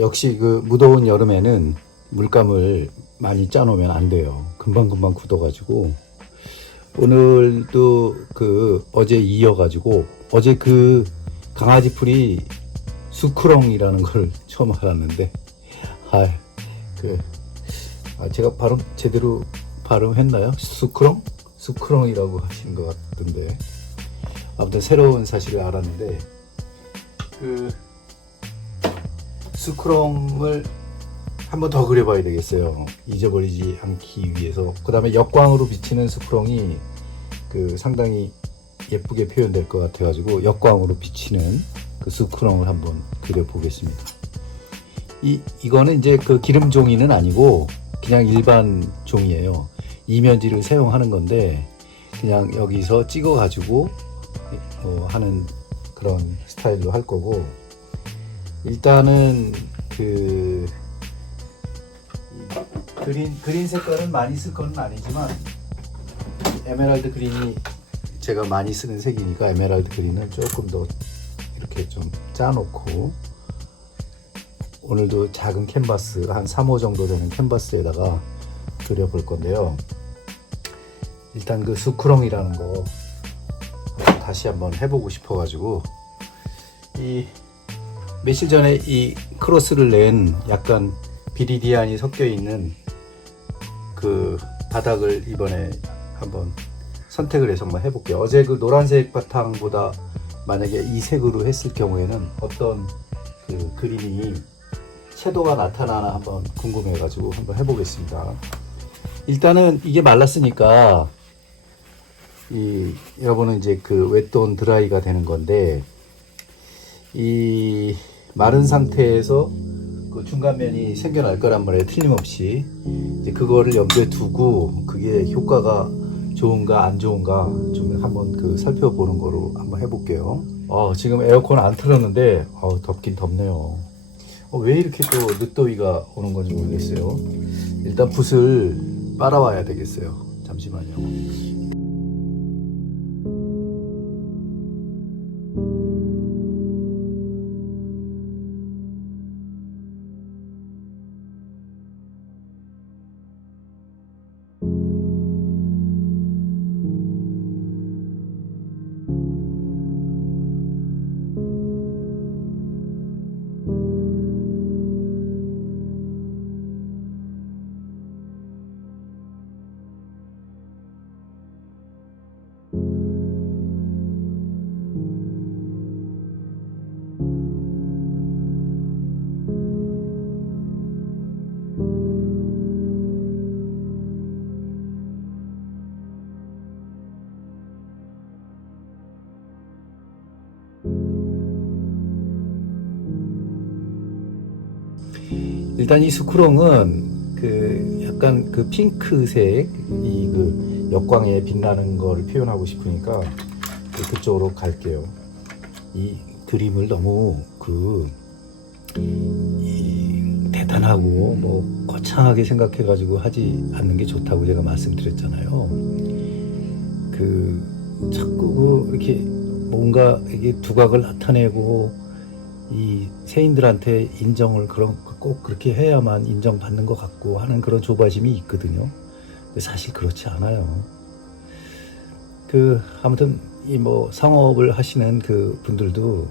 역시 그 무더운 여름에는 물감을 많이 짜놓으면 안 돼요. 금방금방 굳어가지고. 오늘도 그 어제 이어가지고 어제 그 강아지 풀이 수크렁이라는 걸 처음 알았는데, 제가 발음 제대로 발음했나요? 수크렁? 수크렁이라고 하신 것 같던데. 아무튼 새로운 사실을 알았는데, 그 수크렁을 한번 더 그려봐야 되겠어요. 잊어버리지 않기 위해서. 그 다음에 역광으로 비치는 수크렁이 그 상당히 예쁘게 표현될 것 같아가지고 역광으로 비치는 그 수크렁을 한번 그려보겠습니다. 이거는 이제 그 기름 종이는 아니고 그냥 일반 종이에요. 이면지를 사용하는 건데 그냥 여기서 찍어가지고 하는 그런 스타일로 할 거고, 일단은 그 그린 색깔은 많이 쓸 건 아니지만 에메랄드 그린이 제가 많이 쓰는 색이니까 에메랄드 그린은 조금 더 이렇게 좀 짜놓고, 오늘도 작은 캔버스 한 3호 정도 되는 캔버스에다가 그려볼 건데요. 일단 그 수크렁이라는 거 다시 한번 해보고 싶어가지고, 이 며칠 전에 이 크로스를 낸 약간 비리디안이 섞여 있는 그 바닥을 이번에 한번 선택을 해서 한번 해볼게요. 어제 그 노란색 바탕보다 만약에 이 색으로 했을 경우에는 어떤 그 그림이 섀도우가 나타나나 한번 궁금해가지고 한번 해보겠습니다. 일단은 이게 말랐으니까 여러분은 이제 그 웻돈 드라이가 되는 건데, 이 마른 상태에서 그 중간면이 생겨날 거란 말이에요. 틀림없이. 이제 그거를 염두에 두고 그게 효과가 좋은가 안 좋은가 좀 한번 그 살펴보는 거로 한번 해볼게요. 지금 에어컨 안 틀었는데 덥긴 덥네요. 왜 이렇게 또 늦더위가 오는 건지 모르겠어요. 일단 붓을 빨아와야 되겠어요. 잠시만요. 일단 이 수크롱은 그 약간 그 핑크색 이 그 역광에 빛나는 거를 표현하고 싶으니까 그쪽으로 갈게요. 이 그림을 너무 대단하고 뭐 거창하게 생각해 가지고 하지 않는 게 좋다고 제가 말씀드렸잖아요. 자꾸 이렇게 뭔가 이게 두각을 나타내고 이 세인들한테 인정을 꼭 그렇게 해야만 인정받는 것 같고 하는 그런 조바심이 있거든요. 근데 사실 그렇지 않아요. 아무튼 이 뭐 상업을 하시는 그 분들도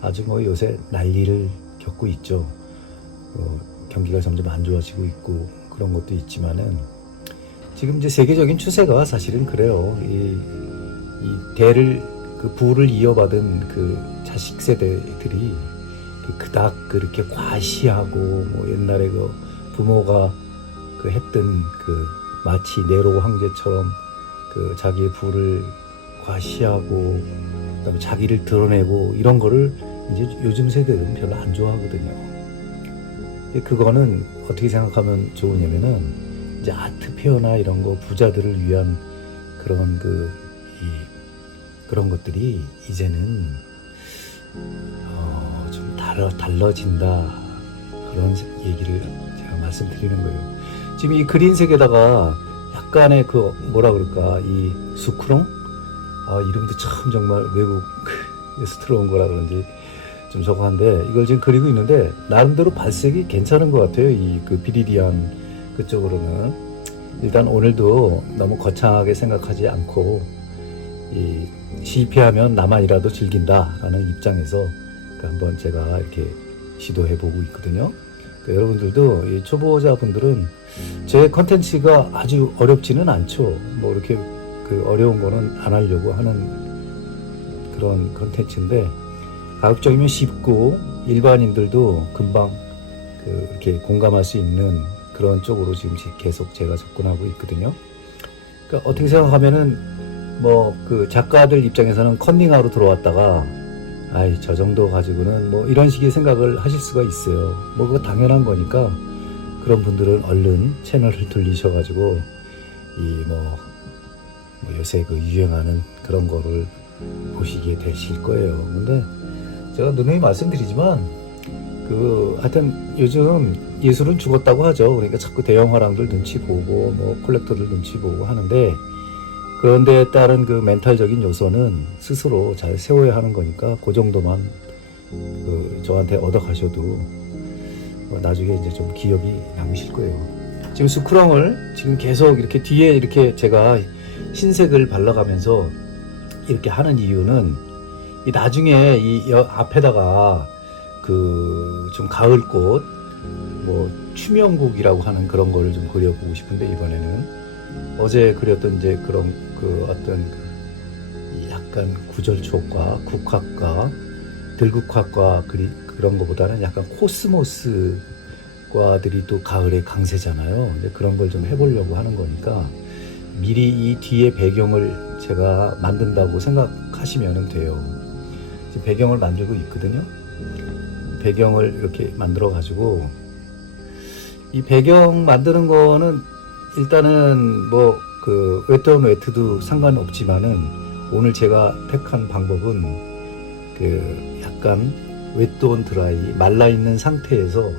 아주 뭐 요새 난리를 겪고 있죠. 경기가 점점 안 좋아지고 있고 그런 것도 있지만은 지금 이제 세계적인 추세가 사실은 그래요. 이 부를 이어받은 그 자식 세대들이 그닥 그렇게 과시하고 뭐 옛날에 그 부모가 했던 마치 네로 황제처럼 자기의 부를 과시하고 그다음에 자기를 드러내고 이런 거를 이제 요즘 세대들은 별로 안 좋아하거든요. 그거는 어떻게 생각하면 좋으냐면은 이제 아트 페어나 이런 거 부자들을 위한 그런 그런 것들이 이제는 좀 달라진다, 그런 얘기를 제가 말씀드리는 거예요. 지금 이 그린색에다가 약간의 뭐라 그럴까, 이 수크롱? 이름도 참 정말 외국에서 들어온 거라 그런지 좀 저거 한데 이걸 지금 그리고 있는데 나름대로 발색이 괜찮은 것 같아요. 이 그 비리디안 그쪽으로는 일단 오늘도 너무 거창하게 생각하지 않고 이 실패하면 나만이라도 즐긴다라는 입장에서 한번 제가 이렇게 시도해보고 있거든요. 그러니까 여러분들도 이 초보자분들은 제 컨텐츠가 아주 어렵지는 않죠. 뭐 이렇게 그 어려운 거는 안 하려고 하는 그런 컨텐츠인데 가급적이면 쉽고 일반인들도 금방 그 이렇게 공감할 수 있는 그런 쪽으로 지금 계속 제가 접근하고 있거든요. 그러니까 어떻게 생각하면은 뭐 그 작가들 입장에서는 컨닝하러 들어왔다가 아이 저 정도 가지고는 뭐 이런 식의 생각을 하실 수가 있어요. 뭐 그거 당연한 거니까 그런 분들은 얼른 채널을 돌리셔가지고 이 뭐 요새 그 유행하는 그런 거를 보시게 되실 거예요. 근데 제가 누누이 말씀드리지만 그 하여튼 요즘 예술은 죽었다고 하죠. 그러니까 자꾸 대형 화랑들 눈치 보고 뭐 콜렉터들 눈치 보고 하는데 그런데 따른 그 멘탈적인 요소는 스스로 잘 세워야 하는 거니까 그 정도만 그 저한테 얻어 가셔도 나중에 이제 좀 기억이 남으실 거예요. 지금 스크렁을 지금 계속 이렇게 뒤에 이렇게 제가 흰색을 발라가면서 이렇게 하는 이유는 이 나중에 이 앞에다가 그 좀 가을꽃 뭐 추명국이라고 하는 그런 거를 좀 그려보고 싶은데 이번에는 어제 그렸던 이제 그런 그 어떤 그 약간 구절초과 국화과 들국화과 그런 거보다는 약간 코스모스과들이 또 가을의 강세잖아요. 이제 그런 걸 좀 해보려고 하는 거니까 미리 이 뒤에 배경을 제가 만든다고 생각하시면 돼요. 지금 배경을 만들고 있거든요. 배경을 이렇게 만들어 가지고 이 배경 만드는 거는 일단은 뭐 그 웨트온 웨트도 상관없지만은 오늘 제가 택한 방법은 그 약간 웨트온 드라이 말라 있는 상태에서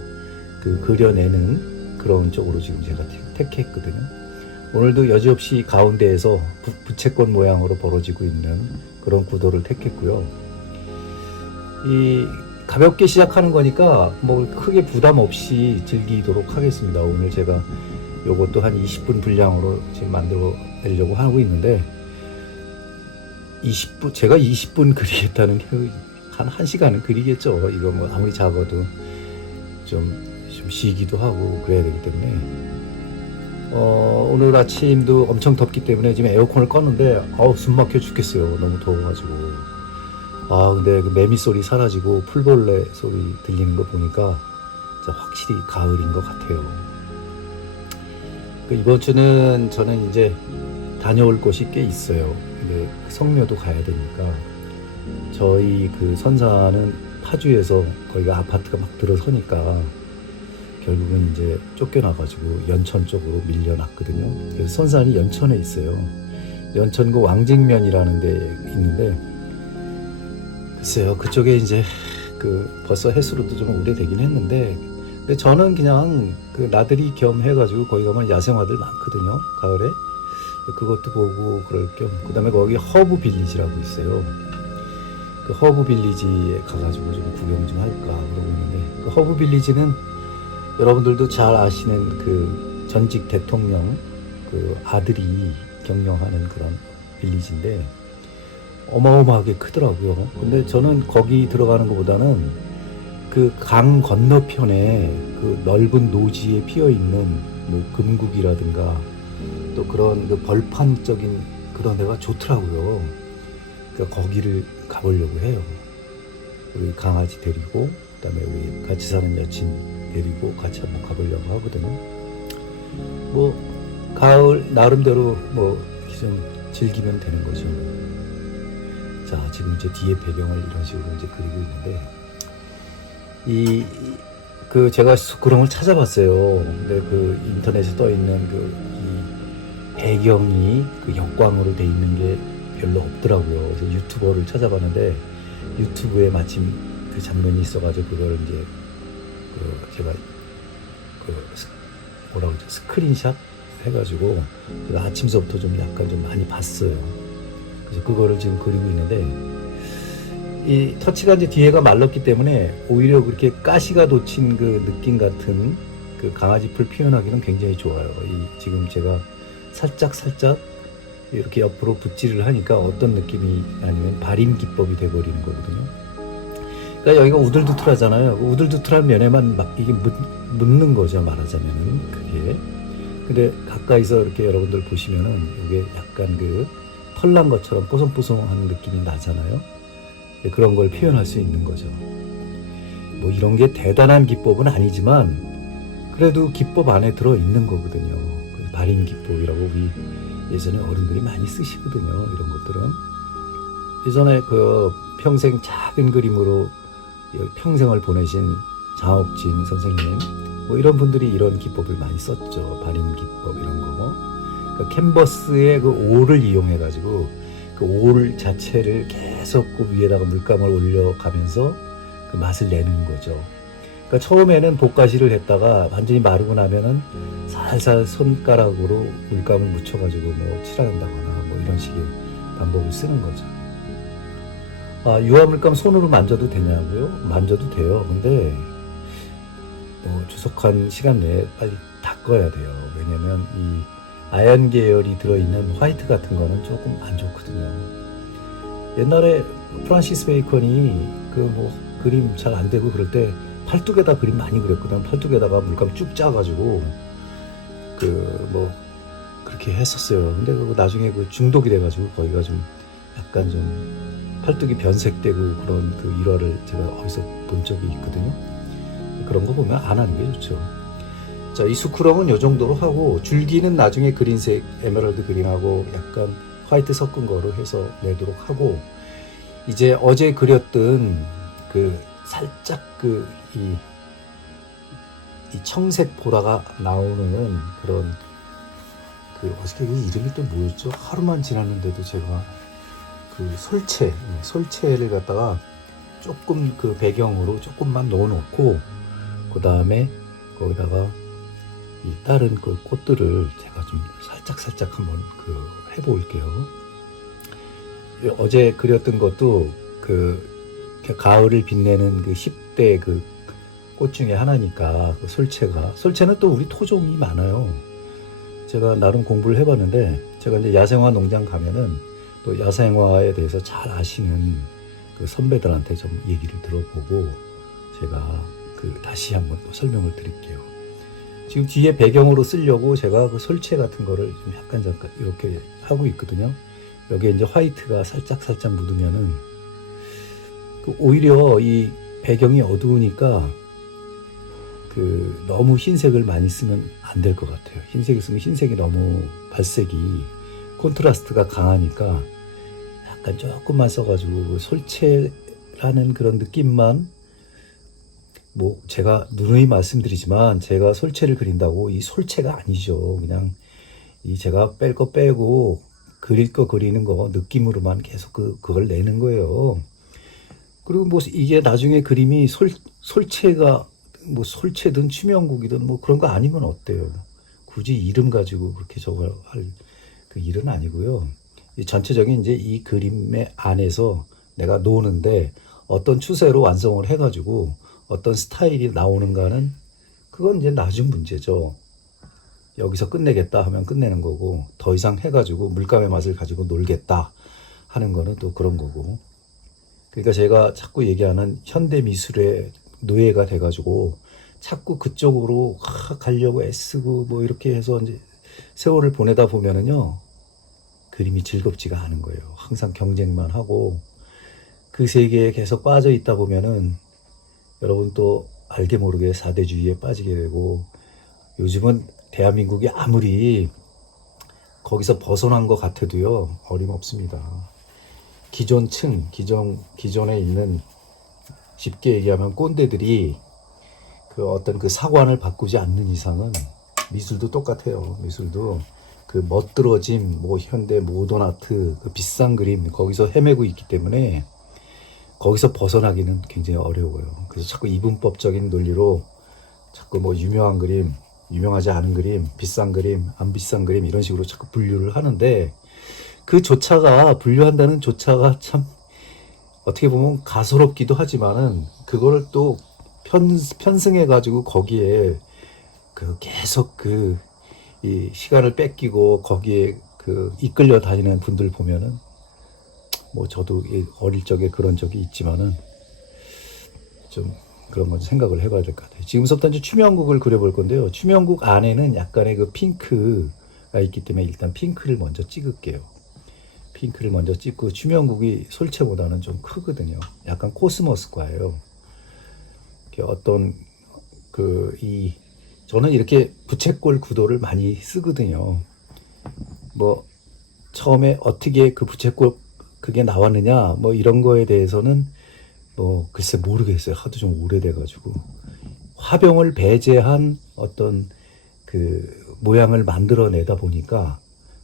그 그려내는 그런 쪽으로 지금 제가 택했거든요. 오늘도 여지없이 가운데에서 부채꽃 모양으로 벌어지고 있는 그런 구도를 택했고요. 이 가볍게 시작하는 거니까 뭐 크게 부담 없이 즐기도록 하겠습니다. 오늘 제가 요것도 한 20분 분량으로 지금 만들어 내려고 하고 있는데 20분 제가 20분 그리겠다는 게 한 1시간은 그리겠죠. 이거 뭐 아무리 작아도 좀 쉬기도 하고 그래야 되기 때문에 오늘 아침도 엄청 덥기 때문에 지금 에어컨을 껐는데 숨 막혀 죽겠어요. 너무 더워가지고 근데 그 매미 소리 사라지고 풀벌레 소리 들리는 거 보니까 진짜 확실히 가을인 것 같아요. 이번 주는 저는 이제 다녀올 곳이 꽤 있어요. 근데 성묘도 가야 되니까 저희 그 선사는 파주에서 거기가 아파트가 막 들어서니까 결국은 이제 쫓겨나가지고 연천 쪽으로 밀려났거든요. 그래서 선산이 연천에 있어요. 연천구 왕직면이라는 데 있는데 글쎄요, 그쪽에 이제 그 벌써 해수로도 좀 오래되긴 했는데 근데 저는 그냥 그 나들이 겸 해가지고 거기 가면 야생화들 많거든요. 가을에 그것도 보고 그럴 겸 그다음에 거기 허브 빌리지라고 있어요. 그 허브 빌리지에 가가지고 좀 구경 좀 할까 그러고 있는데 그 허브 빌리지는 여러분들도 잘 아시는 그 전직 대통령 그 아들이 경영하는 그런 빌리지인데 어마어마하게 크더라고요. 근데 저는 거기 들어가는 것보다는 그 강 건너편에 그 넓은 노지에 피어 있는 뭐 금국이라든가 또 그런 그 벌판적인 그런 데가 좋더라고요. 그러니까 거기를 가보려고 해요. 우리 강아지 데리고 그다음에 우리 같이 사는 여친 데리고 같이 한번 가보려고 하거든요. 뭐 가을 나름대로 뭐 좀 즐기면 되는 거죠. 자, 지금 이제 뒤에 배경을 이런 식으로 이제 그리고 있는데 그 제가 그런 걸 찾아봤어요. 근데 그 인터넷에 떠 있는 그 이 배경이 그 역광으로 돼 있는 게 별로 없더라고요. 그래서 유튜버를 찾아봤는데 유튜브에 마침 그 장면이 있어가지고 그걸 이제 그 제가 그 뭐라고 그러죠? 스크린샷 해가지고 아침서부터 좀 약간 좀 많이 봤어요. 그래서 그거를 지금 그리고 있는데 이 터치가 이제 뒤에가 말랐기 때문에 오히려 그렇게 가시가 돋친 그 느낌 같은 그 강아지 풀 표현하기는 굉장히 좋아요. 이 지금 제가 살짝 이렇게 옆으로 붓질을 하니까 어떤 느낌이 아니면 발임 기법이 돼버리는 거거든요. 그러니까 여기가 우들두툴하잖아요. 우들두툴한 면에만 막 이게 묻는 거죠, 말하자면은 그게. 근데 가까이서 이렇게 여러분들 보시면은 이게 약간 그 털난 것처럼 뽀송뽀송한 느낌이 나잖아요. 그런 걸 표현할 수 있는 거죠. 뭐 이런 게 대단한 기법은 아니지만 그래도 기법 안에 들어 있는 거거든요. 발임 기법이라고 우리 예전에 어른들이 많이 쓰시거든요. 이런 것들은 예전에 그 평생 작은 그림으로 평생을 보내신 장옥진 선생님 뭐 이런 분들이 이런 기법을 많이 썼죠. 발임 기법 이런 거. 그러니까 캔버스의 그 올을 이용해 가지고 그 올 자체를 계속 그 위에다가 물감을 올려가면서 그 맛을 내는 거죠. 그러니까 처음에는 볶가시를 했다가 완전히 마르고 나면은 살살 손가락으로 물감을 묻혀가지고 뭐 칠한다거나 뭐 이런 식의 방법을 쓰는 거죠. 아, 유화 물감 손으로 만져도 되냐고요? 만져도 돼요. 근데 뭐 주석한 시간 내에 빨리 닦아야 돼요. 왜냐면 이 아연 계열이 들어있는 화이트 같은 거는 조금 안 좋거든요. 옛날에 프란시스 베이컨이 그 뭐 그림 잘 안 되고 그럴 때 팔뚝에다 그림 많이 그렸거든. 팔뚝에다가 물감 쭉 짜가지고 그 뭐 그렇게 했었어요. 근데 그거 나중에 그 중독이 돼가지고 거기가 좀 약간 좀 팔뚝이 변색되고 그런 그 일화를 제가 어디서 본 적이 있거든요. 그런 거 보면 안 하는 게 좋죠. 자, 이 수크럼은 이 정도로 하고 줄기는 나중에 그린색 에메랄드 그린하고 약간 화이트 섞은 거로 해서 내도록 하고 이제 어제 그렸던 그 살짝 그 이 청색 보라가 나오는 그런 그 어떻게 그 이름이 또 뭐였죠? 하루만 지났는데도 제가 그 솔체를 갖다가 조금 그 배경으로 조금만 넣어놓고 그 다음에 거기다가 이 다른 그 꽃들을 제가 좀 살짝 한번 그 해볼게요. 어제 그렸던 것도 그 가을을 빛내는 그 10대 그 꽃 중에 하나니까 그 솔체는 또 우리 토종이 많아요. 제가 나름 공부를 해봤는데 제가 이제 야생화 농장 가면은 또 야생화에 대해서 잘 아시는 그 선배들한테 좀 얘기를 들어보고 제가 그 다시 한번 또 설명을 드릴게요. 지금 뒤에 배경으로 쓰려고 제가 그 솔체 같은 거를 좀 약간 이렇게 하고 있거든요. 여기에 이제 화이트가 살짝 묻으면은 그 오히려 이 배경이 어두우니까 그 너무 흰색을 많이 쓰면 안 될 것 같아요. 흰색을 쓰면 흰색이 너무 발색이 콘트라스트가 강하니까 약간 조금만 써가지고 그 솔체라는 그런 느낌만 뭐 제가 누누이 말씀드리지만 제가 솔체를 그린다고 이 솔체가 아니죠. 그냥 이 제가 뺄 거 빼고 그릴 거 그리는 거 느낌으로만 계속 그걸 내는 거예요. 그리고 뭐 이게 나중에 그림이 솔체가 뭐 솔체든 추명국이든 뭐 그런 거 아니면 어때요? 굳이 이름 가지고 그렇게 저걸 할 그 일은 아니고요. 이 전체적인 이제 이 그림의 안에서 내가 노는데 어떤 추세로 완성을 해가지고 어떤 스타일이 나오는가는 그건 이제 나중 문제죠. 여기서 끝내겠다 하면 끝내는 거고 더 이상 해가지고 물감의 맛을 가지고 놀겠다 하는 거는 또 그런 거고. 그러니까 제가 자꾸 얘기하는 현대 미술의 노예가 돼가지고 자꾸 그쪽으로 가려고 애쓰고 뭐 이렇게 해서 이제 세월을 보내다 보면은요 그림이 즐겁지가 않은 거예요. 항상 경쟁만 하고 그 세계에 계속 빠져 있다 보면은 여러분 또 알게 모르게 사대주의에 빠지게 되고 요즘은 대한민국이 아무리 거기서 벗어난 것 같아도요 어림없습니다. 기존에 있는 쉽게 얘기하면 꼰대들이 그 어떤 그 사관을 바꾸지 않는 이상은 미술도 똑같아요. 미술도 그 멋들어짐, 뭐 현대 모던 아트, 그 비싼 그림 거기서 헤매고 있기 때문에 거기서 벗어나기는 굉장히 어려워요. 그래서 자꾸 이분법적인 논리로 자꾸 뭐 유명한 그림, 유명하지 않은 그림, 비싼 그림, 안 비싼 그림 이런 식으로 자꾸 분류를 하는데 그 조차가 분류한다는 조차가 참 어떻게 보면 가소롭기도 하지만은 그거를 또 편승해 가지고 거기에 그 계속 그 이 시간을 뺏기고 거기에 그 이끌려 다니는 분들 보면은 뭐 저도 어릴 적에 그런 적이 있지만은 좀 그런 건 생각을 해봐야 될 것 같아요. 지금부터 이제 추명국을 그려볼 건데요. 추명국 안에는 약간의 그 핑크가 있기 때문에 일단 핑크를 먼저 찍을게요. 핑크를 먼저 찍고 추명국이 솔체보다는 좀 크거든요. 약간 코스모스과예요. 어떤 저는 이렇게 부채꼴 구도를 많이 쓰거든요. 뭐 처음에 어떻게 그 부채꼴 그게 나왔느냐 뭐 이런 거에 대해서는 뭐 글쎄 모르겠어요. 하도 좀 오래돼가지고 화병을 배제한 어떤 그 모양을 만들어내다 보니까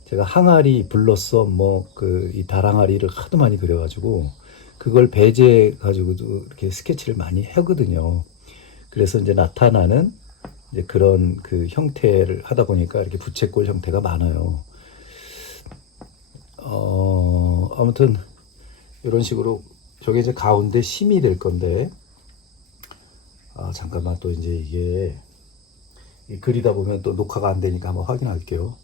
제가 항아리 불렀어 뭐 그 이 다랑아리를 하도 많이 그려가지고 그걸 배제해 가지고도 이렇게 스케치를 많이 하거든요. 그래서 이제 나타나는 이제 그런 그 형태를 하다 보니까 이렇게 부채꼴 형태가 많아요. 아무튼 이런 식으로 저게 이제 가운데 심이 될 건데 잠깐만 또 이제 이게 그리다 보면 또 녹화가 안 되니까 한번 확인할게요.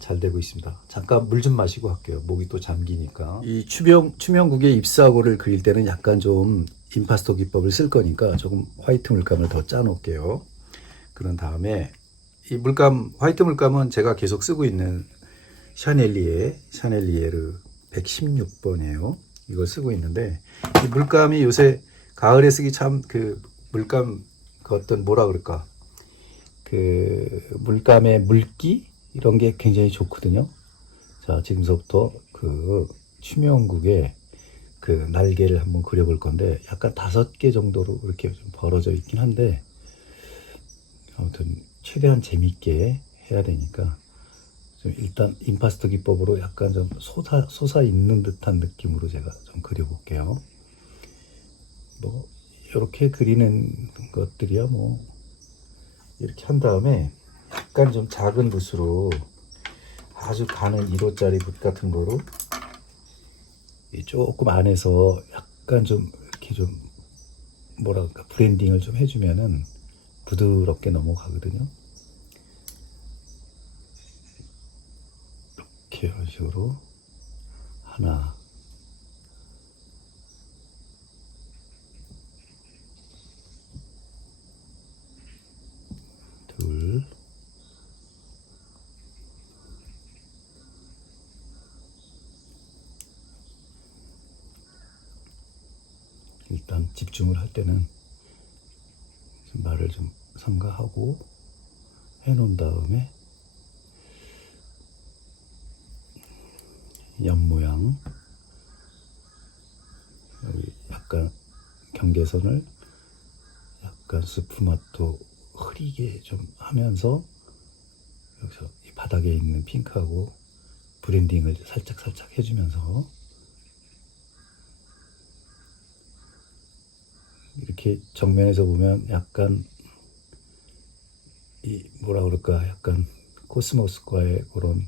잘 되고 있습니다. 잠깐 물 좀 마시고 할게요. 목이 또 잠기니까. 이 추명국의 잎사고를 그릴 때는 약간 좀 임파스토 기법을 쓸 거니까 조금 화이트 물감을 더 짜 놓을게요. 그런 다음에 이 물감, 화이트 물감은 제가 계속 쓰고 있는 샤넬리에르 116번이에요. 이걸 쓰고 있는데 이 물감이 요새 가을에 쓰기 참 그 물감 그 어떤 뭐라 그럴까 그 물감의 물기 이런 게 굉장히 좋거든요. 자, 지금서부터 그 추명국의 그 날개를 한번 그려볼 건데 약간 5개 정도로 이렇게 좀 벌어져 있긴 한데 아무튼 최대한 재밌게 해야 되니까 좀 일단 임파스터 기법으로 약간 좀 솟아 있는 듯한 느낌으로 제가 좀 그려볼게요. 뭐 이렇게 그리는 것들이야 뭐 이렇게 한 다음에 약간 좀 작은 붓으로 아주 가는 1호짜리 붓 같은 거로 조금 안에서 약간 좀 이렇게 좀 뭐랄까 브랜딩을 좀 해주면은 부드럽게 넘어가거든요. 이렇게 이런 식으로 하나 둘 일단 집중을 할 때는 말을 좀 삼가하고 해놓은 다음에 옆 모양 여기 약간 경계선을 약간 스푸마토 흐리게 좀 하면서 여기서 이 바닥에 있는 핑크하고 브랜딩을 살짝 해주면서 이렇게 정면에서 보면 약간 이 뭐라 그럴까 약간 코스모스과의 그런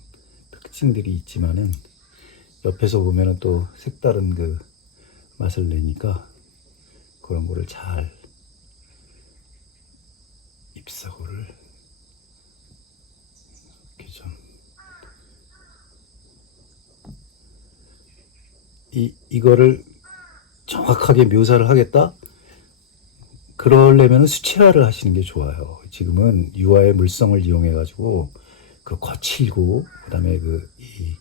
특징들이 있지만은 옆에서 보면은 또 색다른 그 맛을 내니까 그런 거를 잘 잎사고를 이렇게 좀 이거를 정확하게 묘사를 하겠다? 그러려면 수채화를 하시는 게 좋아요. 지금은 유화의 물성을 이용해 가지고 그 거칠고 그다음에 이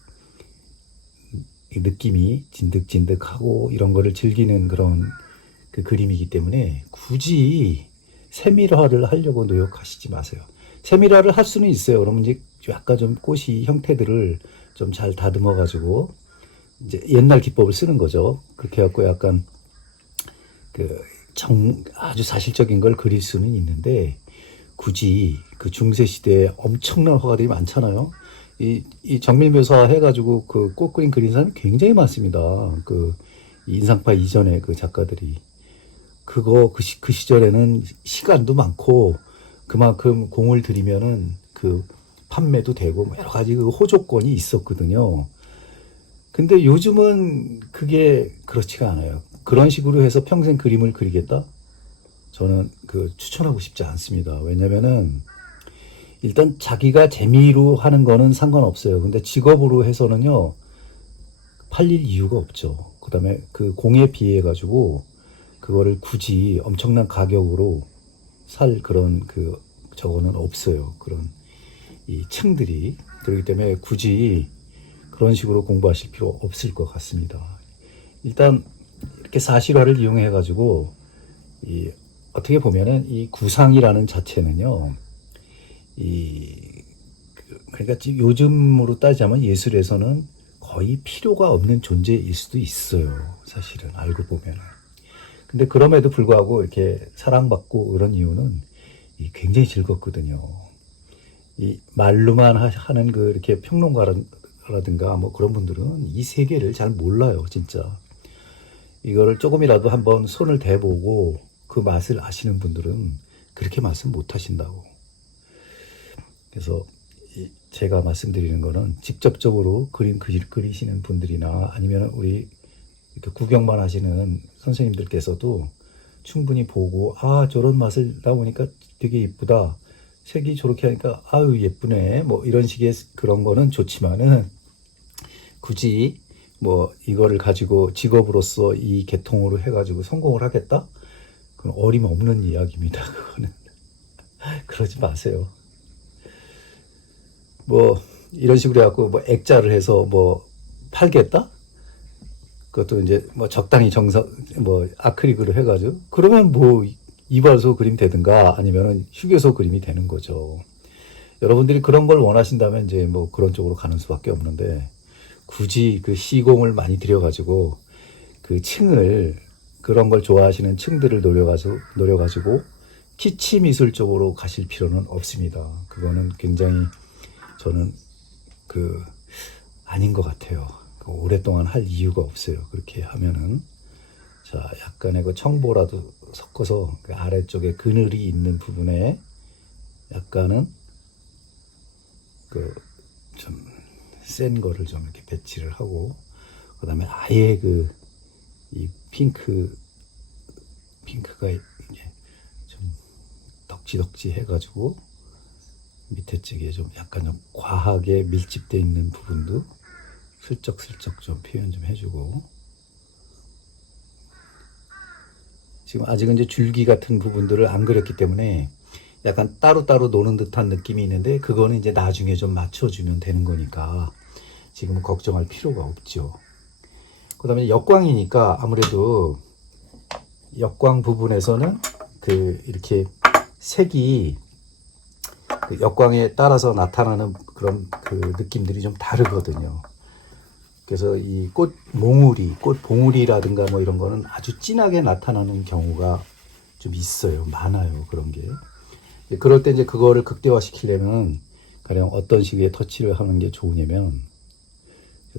느낌이 진득진득하고 이런 거를 즐기는 그런 그 그림이기 때문에 굳이 세밀화를 하려고 노력하시지 마세요. 세밀화를 할 수는 있어요. 그러면 이제 약간 좀 꽃이 형태들을 좀 잘 다듬어 가지고 이제 옛날 기법을 쓰는 거죠. 그렇게 해갖고 약간 아주 사실적인 걸 그릴 수는 있는데 굳이 그 중세 시대에 엄청난 화가들이 많잖아요. 이 정밀 묘사 해가지고 그 꽃 그림 그린 사람이 굉장히 많습니다. 그 인상파 이전에 그 작가들이 그 시절에는 시간도 많고 그만큼 공을 들이면은 그 판매도 되고 여러 가지 그 호조건이 있었거든요. 근데 요즘은 그게 그렇지가 않아요. 그런 식으로 해서 평생 그림을 그리겠다? 저는 추천하고 싶지 않습니다. 왜냐면은 일단 자기가 재미로 하는 거는 상관없어요. 근데 직업으로 해서는요, 팔릴 이유가 없죠. 그 다음에 그 공에 비해 가지고 그거를 굳이 엄청난 가격으로 살 그런 저거는 없어요. 그런 이 층들이. 그렇기 때문에 굳이 그런 식으로 공부하실 필요 없을 것 같습니다. 일단 이렇게 사실화를 이용해 가지고 어떻게 보면은 이 구상이라는 자체는요, 그러니까 요즘으로 따지자면 예술에서는 거의 필요가 없는 존재일 수도 있어요. 사실은 알고 보면은. 근데 그럼에도 불구하고 이렇게 사랑받고 그런 이유는 굉장히 즐겁거든요. 이 말로만 하는 이렇게 평론가라든가 뭐 그런 분들은 이 세계를 잘 몰라요, 진짜. 이거를 조금이라도 한번 손을 대보고 그 맛을 아시는 분들은 그렇게 말씀 못 하신다고. 그래서 제가 말씀드리는 거는 직접적으로 그림 그리시는 분들이나 아니면 우리 이렇게 구경만 하시는 선생님들께서도 충분히 보고, 아, 저런 맛을 나오니까 되게 예쁘다. 색이 저렇게 하니까 아유 예쁘네. 뭐 이런 식의 그런 거는 좋지만은 굳이 뭐 이거를 가지고 직업으로서 이 계통으로 해가지고 성공을 하겠다? 그건 어림없는 이야기입니다. 그거는 그러지 마세요. 뭐 이런 식으로 해갖고 뭐 액자를 해서 뭐 팔겠다? 그것도 이제 뭐 적당히 뭐 아크릴으로 해가지고 그러면 뭐 이발소 그림 되든가 아니면은 휴게소 그림이 되는 거죠. 여러분들이 그런 걸 원하신다면 이제 뭐 그런 쪽으로 가는 수밖에 없는데 굳이 그 시공을 많이 들여가지고 그 층을 그런 걸 좋아하시는 층들을 노려가지고 키치 미술 쪽으로 가실 필요는 없습니다. 그거는 굉장히 저는 아닌 것 같아요. 오랫동안 할 이유가 없어요. 그렇게 하면은. 자, 약간의 청보라도 섞어서 그 아래쪽에 그늘이 있는 부분에 약간은 좀 센 거를 좀 이렇게 배치를 하고, 그 다음에 아예 이 핑크가 이게 좀 덕지덕지 해가지고 밑에 쪽에 좀 약간 좀 과하게 밀집되어 있는 부분도 슬쩍슬쩍 좀 표현 좀 해주고, 지금 아직은 이제 줄기 같은 부분들을 안 그렸기 때문에 약간 따로따로 노는 듯한 느낌이 있는데 그거는 이제 나중에 좀 맞춰주면 되는 거니까 지금은 걱정할 필요가 없죠. 그 다음에 역광이니까 아무래도 역광 부분에서는 이렇게 색이 역광에 따라서 나타나는 그런 느낌들이 좀 다르거든요. 그래서 이 꽃 봉우리라든가 뭐 이런 거는 아주 진하게 나타나는 경우가 좀 있어요. 많아요. 그런 게. 그럴 때 이제 그거를 극대화 시키려면 가령 어떤 식의 터치를 하는 게 좋으냐면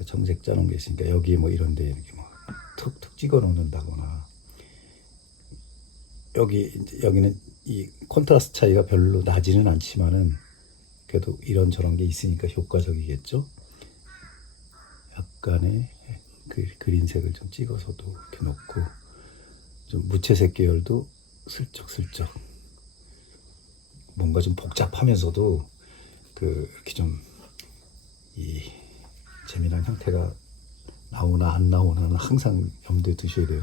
정색 짜놓은 게 있으니까 여기 뭐 이런데 이렇게 뭐 툭툭 찍어 놓는다거나 여기는 이 콘트라스트 차이가 별로 나지는 않지만은 그래도 이런저런 게 있으니까 효과적이겠죠. 약간의 그린색을 좀 찍어서도 이렇게 놓고 좀 무채색 계열도 슬쩍슬쩍 뭔가 좀 복잡하면서도 이렇게 좀 이 재미난 형태가 나오나 안 나오나는 항상 염두에 두셔야 돼요.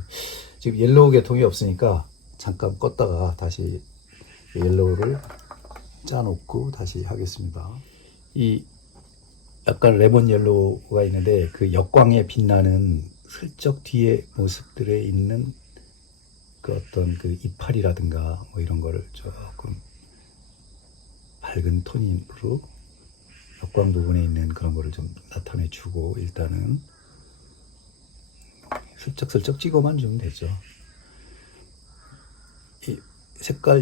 지금 옐로우 계통이 없으니까 잠깐 껐다가 다시 옐로우를 짜놓고 다시 하겠습니다. 이 약간 레몬 옐로우가 있는데 그 역광에 빛나는 슬쩍 뒤에 모습들에 있는 어떤 이파리라든가 뭐 이런 거를 조금 밝은 톤으로 역광 부분에 있는 그런 거를 좀 나타내 주고 일단은 슬쩍슬쩍 찍어만 주면 되죠. 이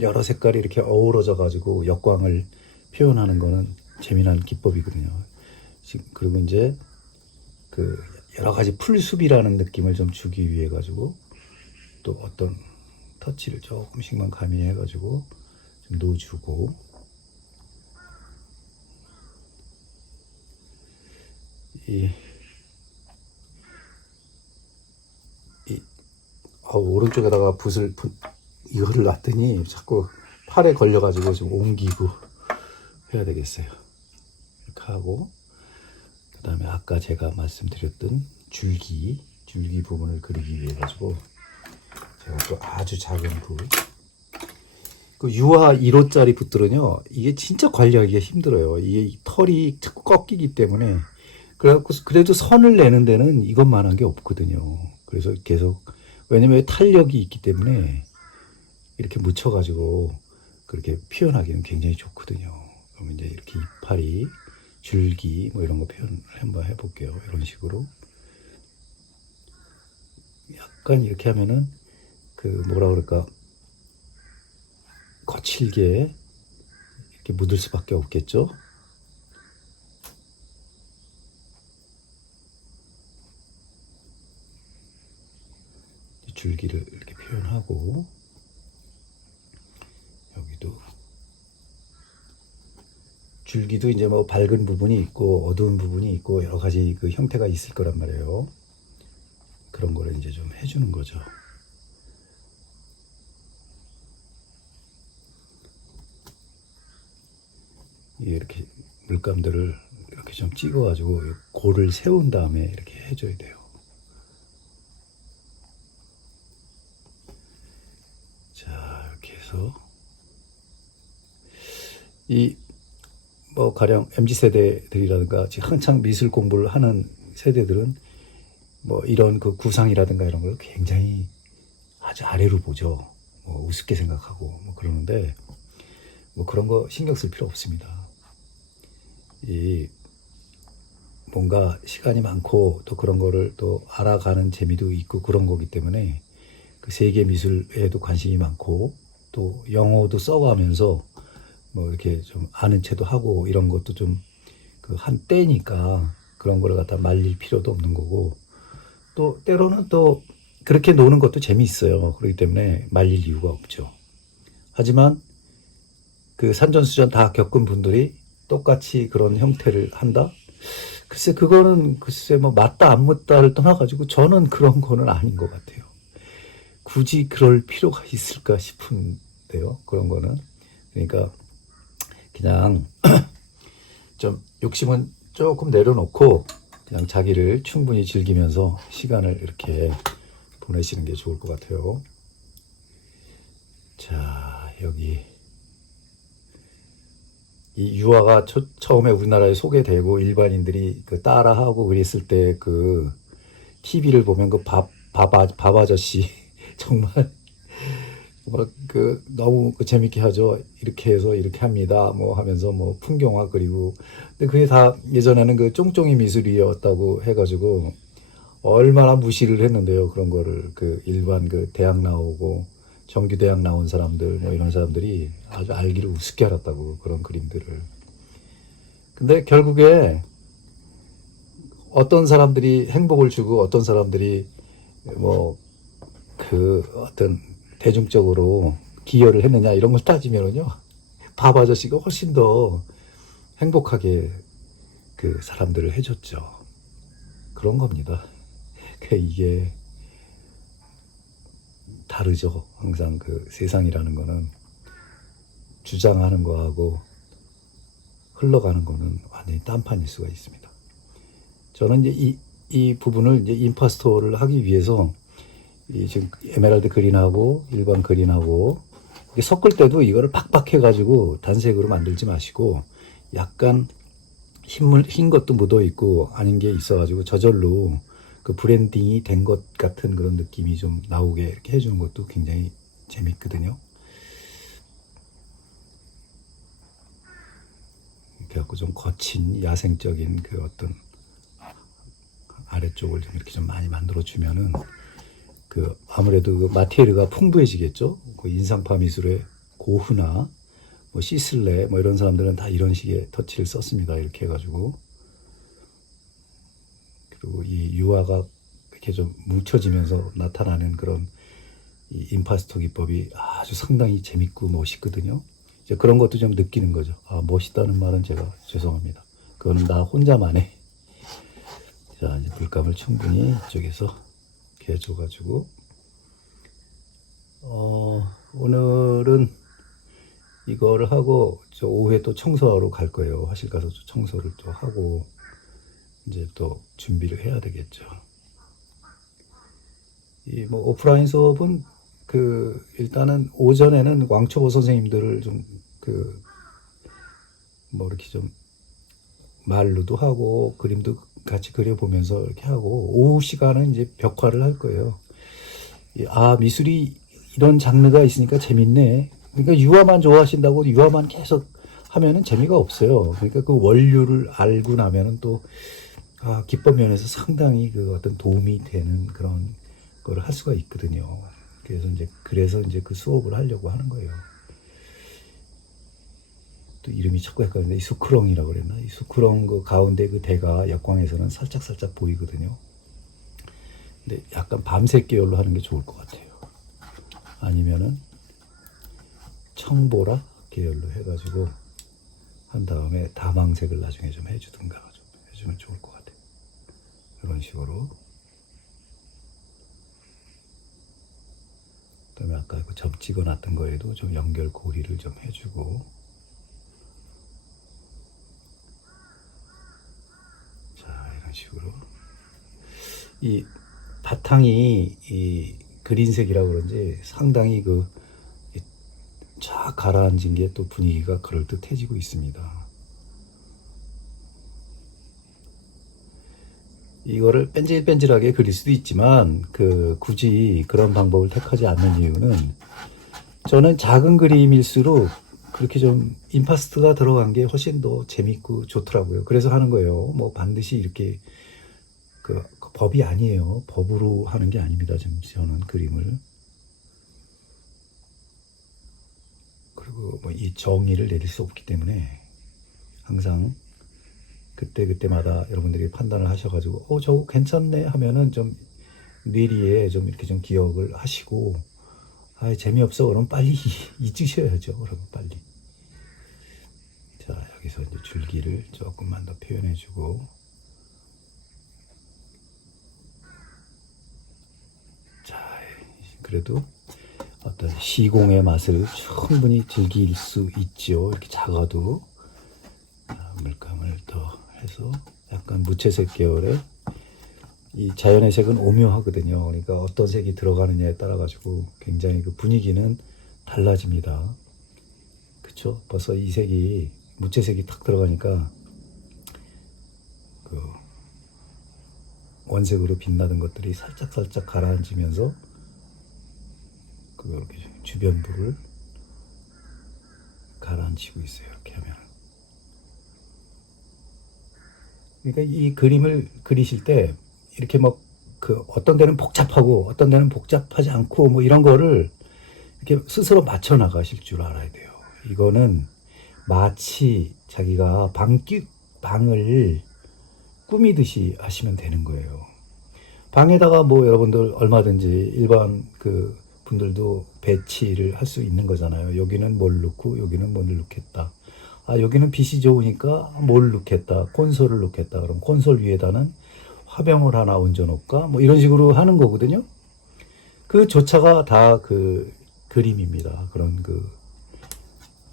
여러 색깔이 이렇게 어우러져 가지고 역광을 표현하는 거는 재미난 기법이거든요. 그리고 이제 여러 가지 풀숲이라는 느낌을 좀 주기 위해 가지고 또 어떤 터치를 조금씩만 가미해 가지고 좀 넣어주고, 오른쪽에다가 이거를 놨더니 자꾸 팔에 걸려가지고 좀 옮기고 해야 되겠어요. 이렇게 하고, 그 다음에 아까 제가 말씀드렸던 줄기 부분을 그리기 위해 가지고 제가 또 아주 작은 그 유화 1호짜리 붓들은요, 이게 진짜 관리하기가 힘들어요. 이게 털이 자꾸 꺾이기 때문에. 그래갖고 그래도 선을 내는 데는 이것만한 게 없거든요. 그래서 계속, 왜냐면 탄력이 있기 때문에 이렇게 묻혀가지고 그렇게 표현하기는 굉장히 좋거든요. 그러면 이제 이렇게 이파리, 줄기 뭐 이런 거 표현 한번 해볼게요. 이런 식으로 약간 이렇게 하면은 그 뭐라 그럴까, 거칠게 이렇게 묻을 수밖에 없겠죠. 줄기를 이렇게 표현하고, 여기도 줄기도 이제 뭐 밝은 부분이 있고 어두운 부분이 있고 여러 가지 그 형태가 있을 거란 말이에요. 그런 거를 이제 좀 해주는 거죠. 이렇게 물감들을 이렇게 좀 찍어가지고 골을 세운 다음에 이렇게 해줘야 돼요. 자, 이렇게 해서 이 뭐 가령 MZ 세대들이라든가 지금 한창 미술 공부를 하는 세대들은 뭐 이런 그 구상이라든가 이런 걸 굉장히 아주 아래로 보죠. 뭐 우습게 생각하고 뭐 그러는데, 뭐 그런 거 신경 쓸 필요 없습니다. 이 뭔가 시간이 많고 또 그런 거를 또 알아가는 재미도 있고 그런 거기 때문에 그 세계 미술에도 관심이 많고 또 영어도 써가면서 뭐 이렇게 좀 아는 체도 하고 이런 것도 좀 그 한 때니까 그런 거를 갖다 말릴 필요도 없는 거고, 또 때로는 또 그렇게 노는 것도 재미있어요. 그렇기 때문에 말릴 이유가 없죠. 하지만 그 산전수전 다 겪은 분들이 똑같이 그런 형태를 한다? 글쎄 그거는 글쎄 뭐 맞다 안 맞다를 떠나가지고 저는 그런 거는 아닌 것 같아요. 굳이 그럴 필요가 있을까 싶은데요. 그런 거는. 그러니까 그냥 좀 욕심은 조금 내려놓고 그냥 자기를 충분히 즐기면서 시간을 이렇게 보내시는 게 좋을 것 같아요. 자, 여기 이 유화가 처음에 우리나라에 소개되고 일반인들이 그 따라하고 그랬을 때 그 TV를 보면 그 밥 아저씨 정말 그 너무 재밌게 하죠. 이렇게 해서 이렇게 합니다. 뭐 하면서 뭐 풍경화 그리고, 근데 그게 다 예전에는 그 쫑쫑이 미술이었다고 해가지고 얼마나 무시를 했는데요. 그런 거를 그 일반 그 대학 나오고 정규대학 나온 사람들 뭐 이런 사람들이 아주 알기를 우습게 알았다고, 그런 그림들을. 근데 결국에 어떤 사람들이 행복을 주고 어떤 사람들이 뭐 그 어떤 대중적으로 기여를 했느냐 이런 걸 따지면은요, 밥 아저씨가 훨씬 더 행복하게 그 사람들을 해줬죠. 그런 겁니다. 이게 다르죠. 항상 그 세상이라는 거는 주장하는 거하고 흘러가는 거는 완전히 딴판일 수가 있습니다. 저는 이제 이 부분을 이제 임파스토를 하기 위해서 이 지금 에메랄드 그린하고 일반 그린하고 섞을 때도 이거를 팍팍 해가지고 단색으로 만들지 마시고 약간 흰 것도 묻어 있고 아닌 게 있어가지고 저절로 그 브랜딩이 된 것 같은 그런 느낌이 좀 나오게 이렇게 해주는 것도 굉장히 재밌거든요. 그래갖고 좀 거친 야생적인 그 어떤 아래쪽을 좀 이렇게 좀 많이 만들어 주면은 그 아무래도 그 마테리얼가 풍부해지겠죠. 그 인상파 미술의 고흐나 뭐 시슬레 뭐 이런 사람들은 다 이런 식의 터치를 썼습니다. 이렇게 해가지고. 그리고 이 유화가 이렇게 좀 뭉쳐지면서 나타나는 그런 이 임파스토 기법이 아주 상당히 재밌고 멋있거든요. 이제 그런 것도 좀 느끼는 거죠. 아, 멋있다는 말은 제가 죄송합니다. 그거는 나 혼자만의. 자, 이제 물감을 충분히 이쪽에서 이렇게 해줘가지고 오늘은 이거를 하고 저 오후에 또 청소하러 갈 거예요. 화실 가서 또 청소를 또 하고 이제 또 준비를 해야 되겠죠. 이 뭐 오프라인 수업은 그 일단은 오전에는 왕초보 선생님들을 좀 그 뭐 이렇게 좀 말로도 하고 그림도 같이 그려보면서 이렇게 하고 오후 시간은 이제 벽화를 할 거예요. 아, 미술이 이런 장르가 있으니까 재밌네. 그러니까 유화만 좋아하신다고 유화만 계속 하면은 재미가 없어요. 그러니까 그 원료를 알고 나면은 또 기법 면에서 상당히 그 어떤 도움이 되는 그런 거를 할 수가 있거든요. 그래서 이제 그 수업을 하려고 하는 거예요. 또 이름이 자꾸 헷갈리는데 이 수크렁이라고 그랬나? 이 수크렁 그 가운데 그 대가 역광에서는 살짝 보이거든요. 근데 약간 밤색 계열로 하는 게 좋을 것 같아요. 아니면은 청보라 계열로 해가지고 한 다음에 다망색을 나중에 좀 해주든가 좀 해주면 좋을 것 같아요. 이런 식으로. 그다음에 아까 그 점 찍어놨던 거에도 좀 연결 고리를 좀 해주고. 자, 이런 식으로. 이 바탕이 이 그린색이라 그런지 상당히 그 쫙 가라앉은 게 또 분위기가 그럴듯해지고 있습니다. 이거를 뺀질뺀질하게 그릴 수도 있지만 그 굳이 그런 방법을 택하지 않는 이유는 저는 작은 그림일수록 그렇게 좀 임파스트가 들어간 게 훨씬 더 재밌고 좋더라고요. 그래서 하는 거예요. 뭐 반드시 이렇게 그 법이 아니에요. 법으로 하는 게 아닙니다. 지금 저는 그림을. 그리고 뭐 이 정의를 내릴 수 없기 때문에 항상 그때마다 여러분들이 판단을 하셔가지고 저거 괜찮네 하면은 좀 뇌리에 좀 이렇게 좀 기억을 하시고 재미없어 그러면 빨리 잊으셔야죠. 그러면 빨리. 자, 여기서 이제 줄기를 조금만 더 표현해주고. 자, 그래도 어떤 시공의 맛을 충분히 즐길 수 있죠. 이렇게 작아도. 물감을 더 해서 약간 무채색 계열의 이 자연의 색은 오묘하거든요. 그러니까 어떤 색이 들어가느냐에 따라 가지고 굉장히 그 분위기는 달라집니다. 그쵸? 벌써 이 색이 무채색이 탁 들어가니까 그 원색으로 빛나던 것들이 살짝 가라앉으면서 그 주변부를 가라앉히고 있어요. 이렇게 하면. 그러니까 이 그림을 그리실 때 이렇게 뭐 그 어떤 데는 복잡하고 어떤 데는 복잡하지 않고 뭐 이런 거를 이렇게 스스로 맞춰 나가실 줄 알아야 돼요. 이거는 마치 자기가 방을 꾸미듯이 하시면 되는 거예요. 방에다가 뭐 여러분들 얼마든지 일반 그 분들도 배치를 할 수 있는 거잖아요. 여기는 뭘 넣고 여기는 뭘 넣겠다. 여기는 빛이 좋으니까 뭘 넣겠다. 콘솔을 넣겠다. 그럼 콘솔 위에다는 화병을 하나 얹어 놓을까? 뭐 이런 식으로 하는 거거든요. 그조차가 다 그 그림입니다.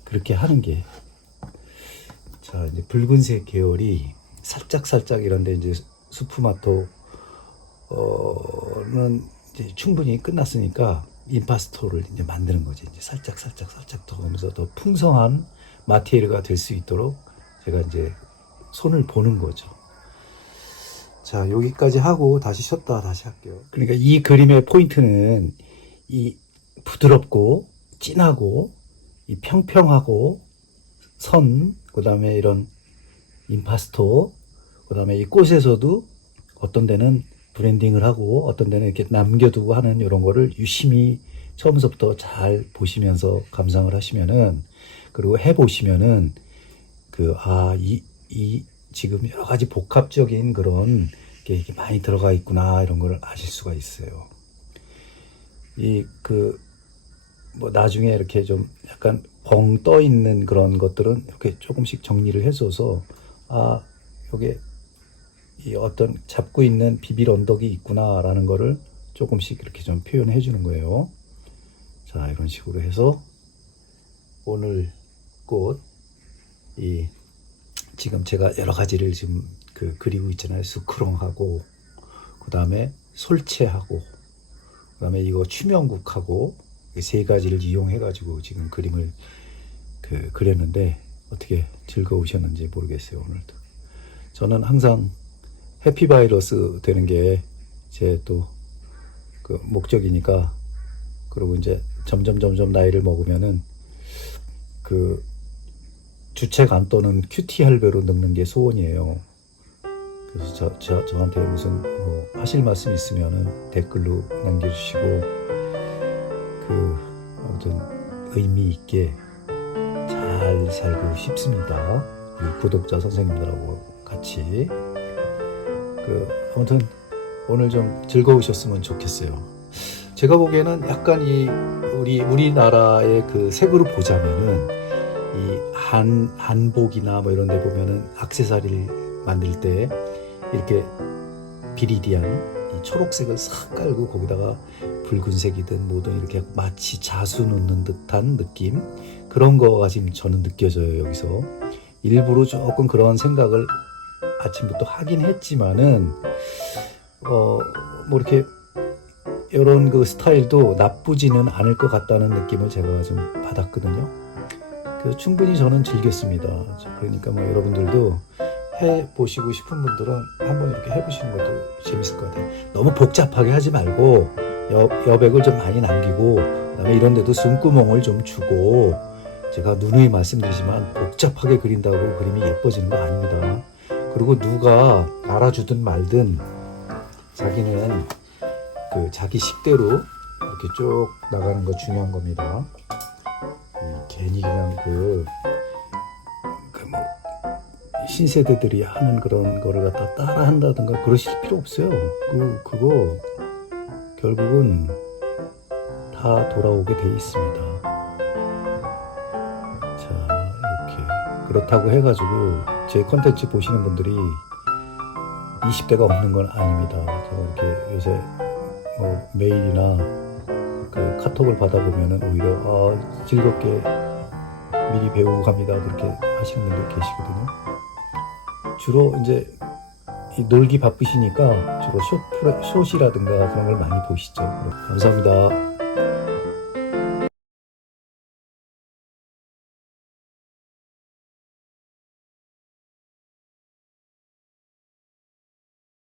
그렇게 하는 게. 자, 이제 붉은색 계열이 살짝 이런데 이제 수프마토는 이제 충분히 끝났으니까 임파스토를 이제 만드는 거지. 이제 살짝 더 하면서 더 풍성한 마티에르가 될 수 있도록 제가 이제 손을 보는 거죠. 자, 여기까지 하고 다시 쉬었다 다시 할게요. 그러니까 이 그림의 포인트는 이 부드럽고 진하고 이 평평하고 선, 그 다음에 이런 임파스토, 그 다음에 이 꽃에서도 어떤 데는 브랜딩을 하고 어떤 데는 이렇게 남겨두고 하는 이런 거를 유심히 처음부터 잘 보시면서 감상을 하시면은, 그리고 해보시면은 지금 여러 가지 복합적인 그런 게 이렇게 많이 들어가 있구나 이런 걸 아실 수가 있어요. 뭐 나중에 이렇게 좀 약간 벙 떠 있는 그런 것들은 이렇게 조금씩 정리를 해줘서 요게 이 어떤 잡고 있는 비빌 언덕이 있구나라는 거를 조금씩 이렇게 좀 표현해 주는 거예요. 자, 이런 식으로 해서 오늘 꽃, 지금 제가 여러 가지를 지금 그리고 있잖아요. 수크롱하고, 그 다음에 솔채하고, 그 다음에 이거 추명국하고, 이 세 가지를 이용해가지고 지금 그림을 그렸는데, 어떻게 즐거우셨는지 모르겠어요, 오늘도. 저는 항상 해피바이러스 되는 게 제 또 그 목적이니까. 그리고 이제 점점 나이를 먹으면은 그 주체감 또는 큐티 할배로 늙는 게 소원이에요. 그래서 저한테 무슨 뭐 하실 말씀 있으면은 댓글로 남겨주시고, 아무튼 의미 있게 잘 살고 싶습니다. 우리 구독자 선생님들하고 같이. 아무튼 오늘 좀 즐거우셨으면 좋겠어요. 제가 보기에는 약간 우리나라의 그 색으로 보자면은 한복이나 뭐 이런 데 보면은 액세서리를 만들 때 이렇게 비리디한 이 초록색을 싹 깔고 거기다가 붉은색이든 뭐든 이렇게 마치 자수 넣는 듯한 느낌, 그런 거가 지금 저는 느껴져요. 여기서 일부러 조금 그런 생각을 아침부터 하긴 했지만은 뭐 이렇게 이런 그 스타일도 나쁘지는 않을 것 같다는 느낌을 제가 좀 받았거든요. 그래서 충분히 저는 즐겼습니다. 그러니까 뭐 여러분들도 해보시고 싶은 분들은 한번 이렇게 해보시는 것도 재밌을 것 같아요. 너무 복잡하게 하지 말고 여백을 좀 많이 남기고, 그다음에 이런 데도 숨구멍을 좀 주고, 제가 누누이 말씀드리지만 복잡하게 그린다고 그림이 예뻐지는 거 아닙니다. 그리고 누가 알아주든 말든 자기는 자기 식대로 이렇게 쭉 나가는 거 중요한 겁니다. 괜히 그냥 뭐 신세대들이 하는 그런 거를 갖다 따라 한다든가 그러실 필요 없어요. 그거 결국은 다 돌아오게 돼 있습니다. 자, 이렇게 그렇다고 해가지고 제 컨텐츠 보시는 분들이 20대가 없는 건 아닙니다. 저 이렇게 요새 뭐 메일이나 그 카톡을 받아보면은 오히려 즐겁게 미리 배우고 갑니다, 그렇게 하시는 분들 계시거든요. 주로 이제 놀기 바쁘시니까 주로 숏이라든가 그런 걸 많이 보시죠. 감사합니다.